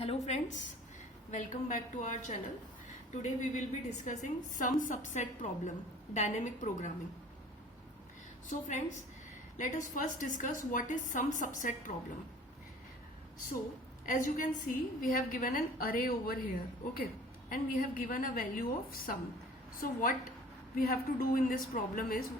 Hello friends, welcome back to our channel. Today we will be discussing sum subset problem, dynamic programming. So friends, let us first discuss what is sum subset problem. So as you can see, we have given an array over here, okay, and we have given a value of sum. So what we have to do in this problem is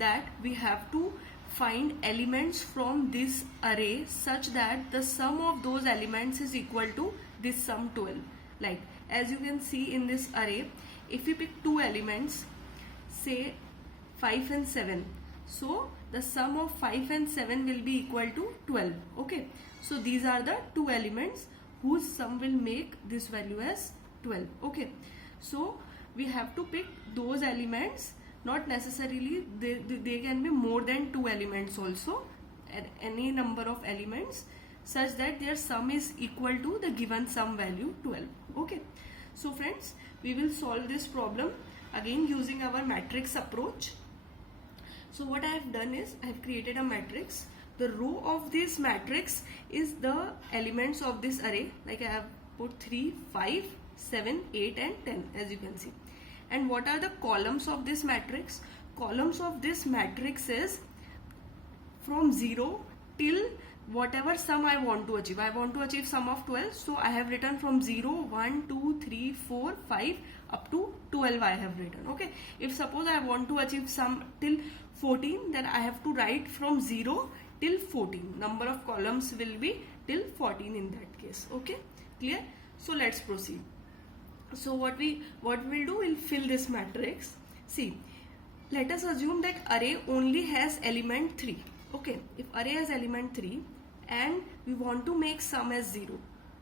that we have to find elements from this array such that the sum of those elements is equal to this sum 12. Like as you can see in this array, if we pick two elements, say 5 and 7, so the sum of 5 and 7 will be equal to 12. Okay, so these are the two elements whose sum will make this value as 12. Okay, so we have to pick those elements. Not necessarily, they can be more than two elements also, any number of elements such that their sum is equal to the given sum value 12. Okay, so friends, we will solve this problem again using our matrix approach. So what I have done is I have created a matrix. The row of this matrix is the elements of this array, like I have put 3, 5, 7, 8 and 10 as you can see. And what are the columns of this matrix? Columns of this matrix is from 0 till whatever sum I want to achieve. I want to achieve sum of 12. So I have written from 0, 1, 2, 3, 4, 5 up to 12 I have written. Okay. If suppose I want to achieve sum till 14, then I have to write from 0 till 14. Number of columns will be till 14 in that case. Okay. Clear? So let's proceed. So what we'll do, we'll fill this matrix. See, let us assume that array only has element 3. Okay, if array has element 3 and we want to make sum as 0.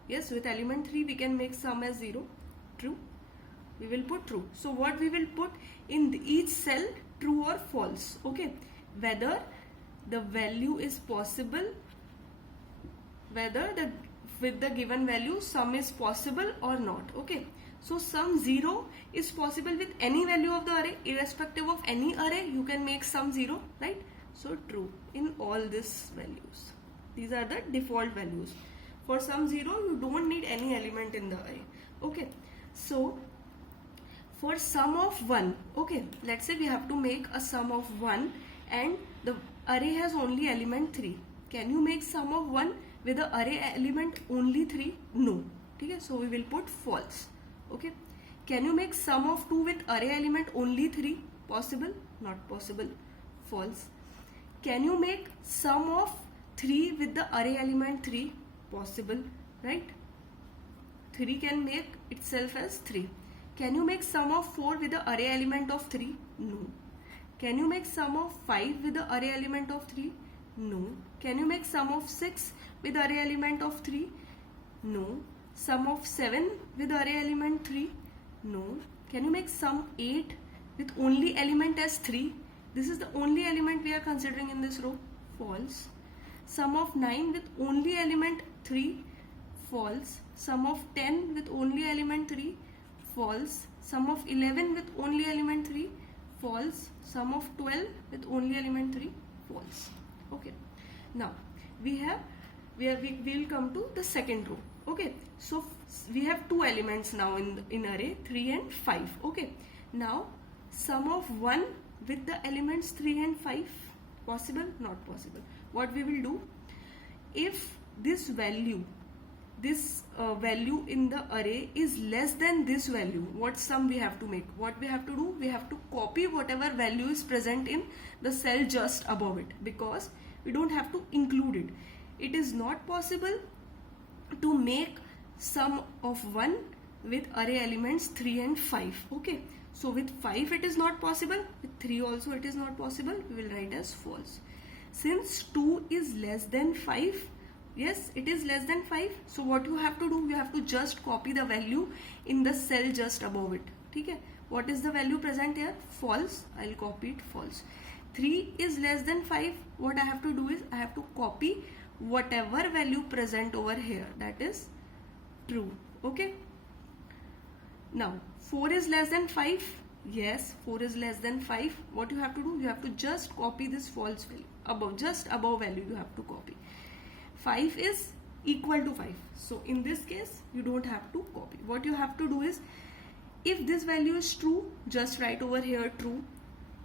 Yes, with element 3 we can make sum as 0. True. We will put true. So what we will put in each cell, true or false. Okay, whether the value is possible, whether with the given value sum is possible or not. Okay. So sum 0 is possible with any value of the array, irrespective of any array you can make sum 0, right? So true in all these values. These are the default values. For sum 0 you don't need any element in the array. Okay, so for sum of 1, okay, let's say we have to make a sum of 1 and the array has only element 3. Can you make sum of 1 with the array element only 3? No. Okay, so we will put false. Okay, can you make sum of 2 with array element only 3? Possible? Not possible. False. Can you make sum of 3 with the array element 3? Possible, right? 3 can make itself as 3. Can you make sum of 4 with the array element of 3? No. Can you make sum of 5 with the array element of 3? No. Can you make sum of 6 with array element of 3? No. Sum of 7 with array element 3? No. Can you make sum 8 with only element as 3? This is the only element we are considering in this row. False. Sum of 9 with only element 3? False. Sum of 10 with only element 3? False. Sum of 11 with only element 3? False. Sum of 12 with only element 3? False. Okay. Now we will come to the second row. Okay, so we have two elements now in array, 3 and 5. Okay, now sum of 1 with the elements 3 and 5, possible? Not possible. What we will do, if this value in the array is less than this value, what sum we have to make? What we have to do, we have to copy whatever value is present in the cell just above it, because we don't have to include it. It is not possible to make sum of 1 with array elements 3 and 5. Okay, so with 5 it is not possible, with 3 also it is not possible. We will write as false. Since 2 is less than 5, yes, it is less than 5, so what you have to do, you have to just copy the value in the cell just above it. Okay, what is the value present here? False. I will copy it false. 3 is less than 5. What I have to do is I have to copy whatever value present over here, that is true. Okay, now 4 is less than 5. Yes, 4 is less than 5. What you have to do, you have to just copy this false value above, just above value you have to copy. 5 is equal to 5. So in this case you don't have to copy. What you have to do is, if this value is true, just write over here true.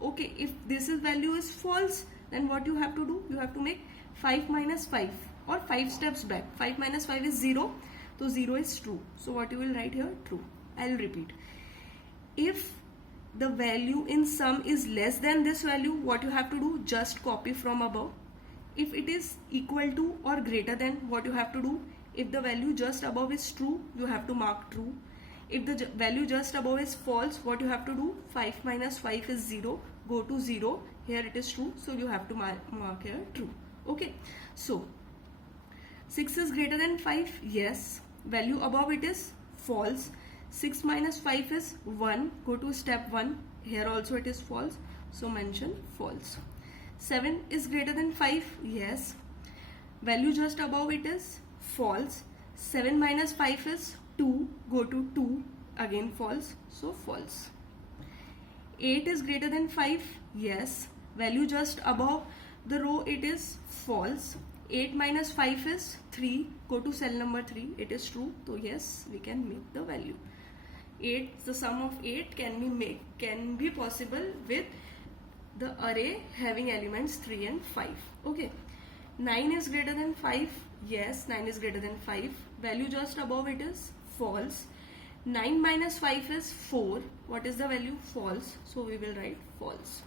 Okay, if this is value is false, then what you have to do, you have to make 5 minus 5 or 5 steps back. 5 minus 5 is 0, so 0 is true. So what you will write here, true. I'll repeat. If the value in sum is less than this value, what you have to do, just copy from above. If it is equal to or greater than, what you have to do, if the value just above is true, you have to mark true. If the value just above is false, what you have to do, 5 minus 5 is 0, go to 0, here it is true, so you have to mark here true. Okay, so 6 is greater than 5, yes, value above it is false. 6 minus 5 is 1, go to step 1, here also it is false, so mention false. 7 is greater than 5, yes, value just above it is false. 7 minus 5 is 2, go to 2, again false, so false. 8 is greater than 5, yes, value just above the row it is false. 8 minus 5 is 3, go to cell number 3, it is true, so yes, we can make the value. 8, the sum of 8 can be possible with the array having elements 3 and 5. Okay, 9 is greater than 5, yes, 9 is greater than 5, value just above it is false. 9 minus 5 is 4, what is the value, false, so we will write false.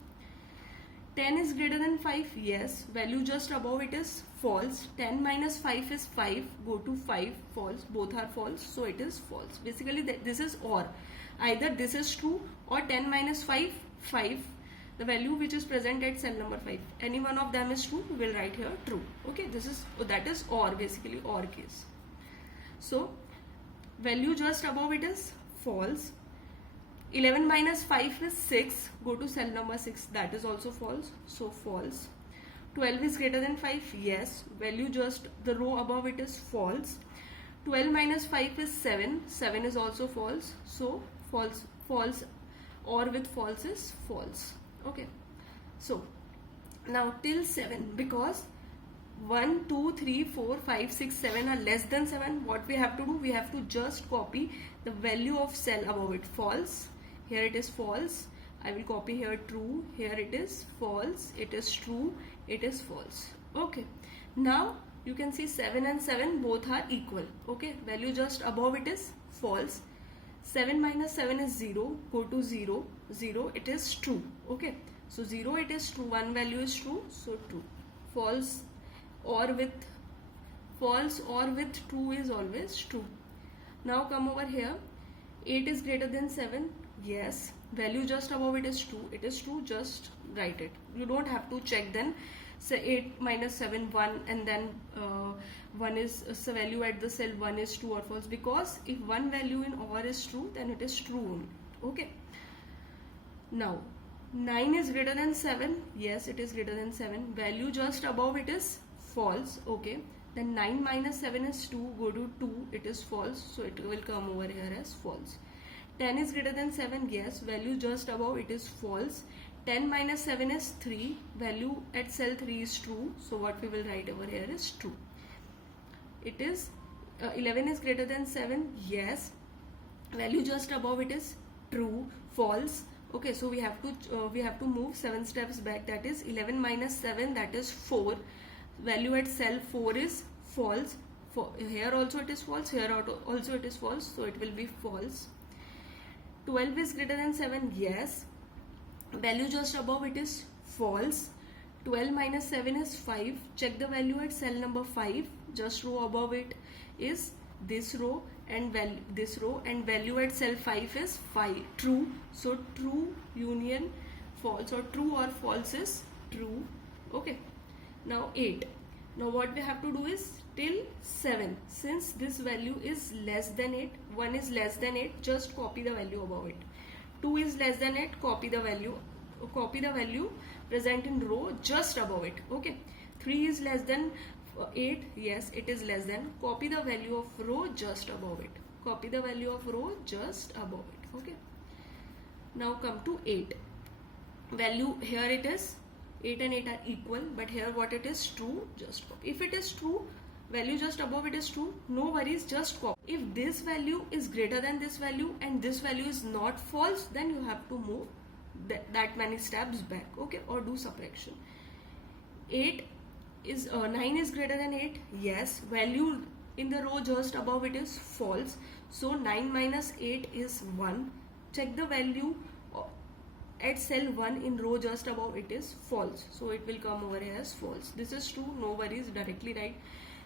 10 is greater than 5, yes, value just above it is false. 10 minus 5 is 5, go to 5, false, both are false, so it is false. Basically this is or, either this is true or 10 minus 5, 5, the value which is present at cell number 5, any one of them is true, we will write here true. Okay, that is or, basically or case. So value just above it is false. 11 minus 5 is 6, go to cell number 6, that is also false, so false. 12 is greater than 5, yes, value just the row above it is false. 12 minus 5 is 7, 7 is also false, so false, false, or with false is false. Okay, so now till 7, because 1, 2, 3, 4, 5, 6, 7 are less than 7, what we have to do, we have to just copy the value of cell above it. False, here it is false, I will copy here true, here it is false, it is true, it is false. Okay, now you can see 7 and 7 both are equal. Okay, value just above it is false. 7 minus 7 is 0, go to 0, 0, it is true. Okay, so 0 it is true, one value is true, so true. False or with true is always true. Now come over here, 8 is greater than 7, yes, value just above it is true, it is true, just write it, you don't have to check. Then say 8 minus 7, 1, and then 1 is a value at the cell 1 is true or false, because if one value in OR is true, then it is true only. Okay, now 9 is greater than 7, yes, it is greater than 7, value just above it is false. Okay, then 9 minus 7 is 2, go to 2, it is false, so it will come over here as false. 10 is greater than 7, yes, value just above it is false. 10 minus 7 is 3, value at cell 3 is true, so what we will write over here is true. It is 11 is greater than 7, yes, value just above it is true, false. Okay, so we have to move 7 steps back, that is 11 minus 7, that is 4, value at cell 4 is false. Here also it is false, here also it is false, so it will be false. 12 is greater than 7, yes, value just above it is false. 12 minus 7 is 5, check the value at cell number 5, just row above it is this row and value at cell 5 is 5, true, so true union false, or true or false is true. Okay, now 8, now what we have to do is till 7, since this value is less than 8, 1 is less than 8, just copy the value above it. 2 is less than 8, copy the value present in row just above it. Okay, 3 is less than 8, yes, it is less than, copy the value of row just above it, copy the value of row just above it. Okay, now come to 8, value here it is 8 and 8 are equal, but here what it is true, just copy. If it is true, value just above it is true, no worries, just copy. If this value is greater than this value and this value is not false, then you have to move that many steps back, okay, or do subtraction. 9 is greater than 8, yes, value in the row just above it is false, so 9 minus 8 is 1. Check the value at cell 1 in row just above it is false, so it will come over here as false. This is true, no worries, directly write.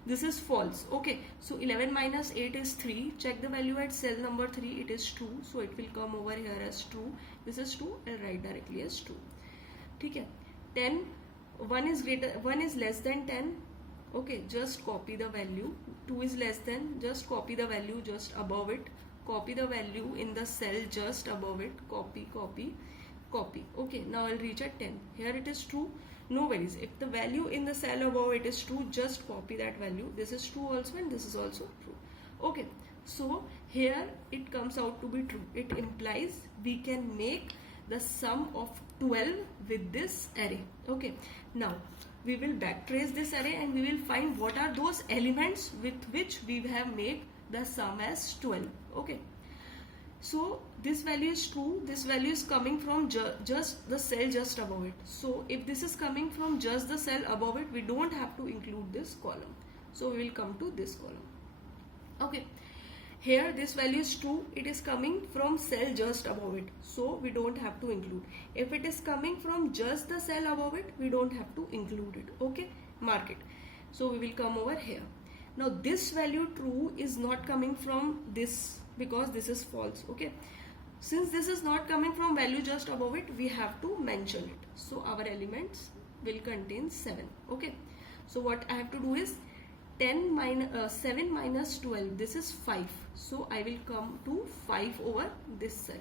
This is false, okay. So 11 minus 8 is 3. Check the value at cell number 3, it is true, so it will come over here as true. This is true, I'll write directly as true. ठीक है. 10, 1 is less than 10, okay, just copy the value. 2 is less than, just copy the value just above it. Copy the value in the cell just above it. Copy, copy, copy. Okay, now I'll reach at 10. Here it is true, no worries. If the value in the cell above it is true, just copy that value. This is true also and this is also true. Okay, so here it comes out to be true. It implies we can make the sum of 12 with this array. Okay, now we will backtrace this array and we will find what are those elements with which we have made the sum as 12. Okay, so this value is true, this value is coming from just the cell just above it. So if this is coming from just the cell above it, we don't have to include this column, so we will come to this column. Okay, here this value is true, it is coming from cell just above it, so we don't have to include. If it is coming from just the cell above it, we don't have to include it. Okay, mark it. So we will come over here. Now this value true is not coming from this because this is false. Okay, since this is not coming from value just above it, we have to mention it. So our elements will contain 7. Okay, so what I have to do is 7 minus 12, this is 5, so I will come to 5 over this cell.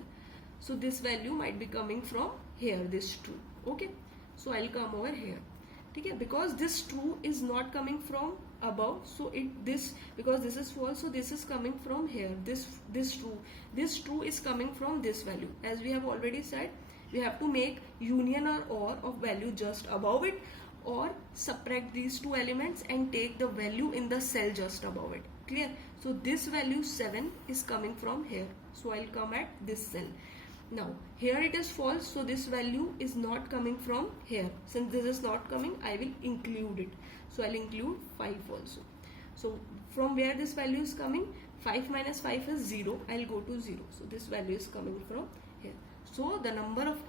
So this value might be coming from here, this true. Okay, so I'll come over here. Okay, because this true is not coming from above, so because this is false, so this is coming from here. This true is coming from this value. As we have already said, we have to make union or of value just above it, or subtract these two elements and take the value in the cell just above it. Clear? So this value 7 is coming from here, so I'll come at this cell. Now here it is false, so this value is not coming from here. Since this is not coming, I will include it, so I'll include 5 also. So from where this value is coming, 5 minus 5 is 0, I'll go to 0, so this value is coming from here. So the number of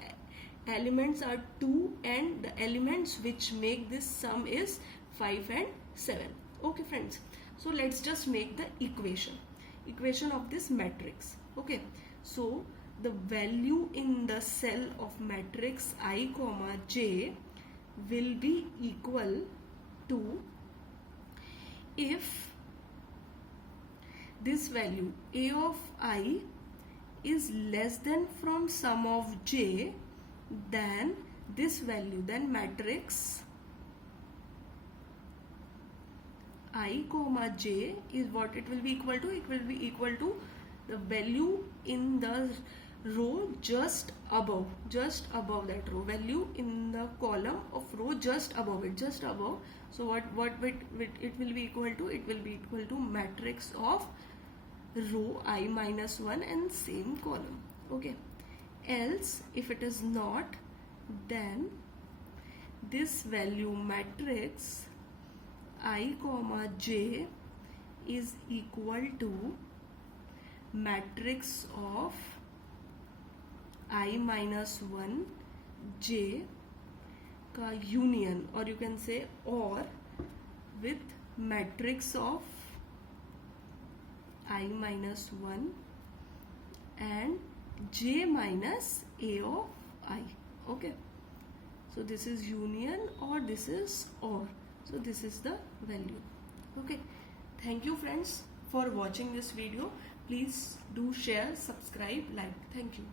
elements are 2 and the elements which make this sum is 5 and 7. Okay friends, so let's just make the equation of this matrix. Okay, so the value in the cell of matrix I comma j will be equal to, if this value a of I is less than from sum of j, then this value, then matrix I comma j is what it will be equal to. It will be equal to the value in the row just above that row, value in the column of row just above it, just above. So what it will be equal to? It will be equal to matrix of row I minus 1 and same column. Okay, else if it is not, then this value matrix I comma j is equal to matrix of I minus 1 j का union, or you can say or, with matrix of I minus 1 and j minus a of I. Okay, so this is union or this is or, so this is the value. Okay, thank you friends for watching this video. Please do share, subscribe, like. Thank you.